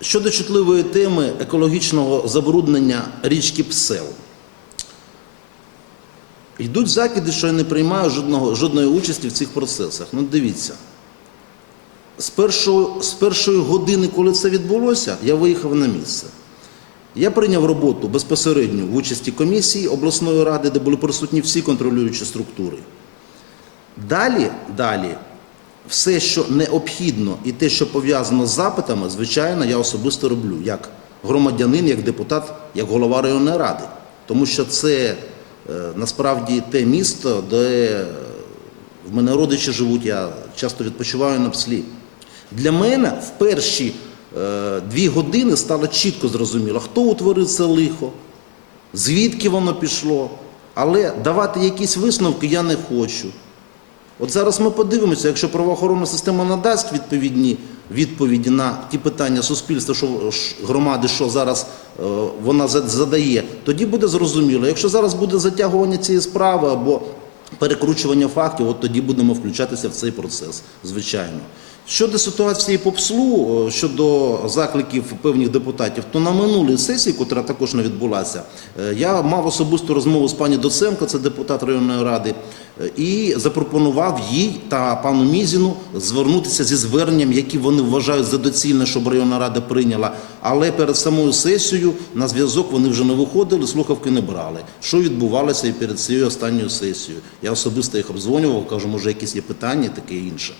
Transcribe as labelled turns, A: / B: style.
A: Щодо чутливої теми екологічного забруднення річки Псел. Йдуть закиди, що я не приймаю жодного, жодної участі в цих процесах. Ну, дивіться. З першої, з першої години, коли це відбулося, я виїхав на місце. Я прийняв роботу безпосередньо в участі комісії обласної ради, де були присутні всі контролюючі структури. Далі, далі, все, що необхідно і те, що пов'язано з запитами, звичайно, я особисто роблю як громадянин, як депутат, як голова районної ради. Тому що це е, насправді те місто, де е, в мене родичі живуть, я часто відпочиваю на пслі. Для мене в перші е, дві години стало чітко зрозуміло, хто утворив це лихо, звідки воно пішло. Але давати якісь висновки я не хочу. От зараз ми подивимося, якщо правоохоронна система надасть відповідні відповіді на ті питання суспільства, що громади, що зараз е, вона за- задає, тоді буде зрозуміло. Якщо зараз буде затягування цієї справи або перекручування фактів, от тоді будемо включатися в цей процес, звичайно. Щодо ситуації по ПСЛу, е, щодо закликів певних депутатів, то на минулій сесії, яка також не відбулася, е, я мав особисту розмову з пані Доценко, це депутат районної ради, е, і запропонував їй та пану Мізіну звернутися зі зверненням, які вони вважають за доцільне, щоб районна рада прийняла. Але перед самою сесією на зв'язок вони вже не виходили, слухавки не брали. Що відбувалося і перед цією останньою сесією? Я особисто їх обдзвонював, кажу, може, якісь є питання, таке інше.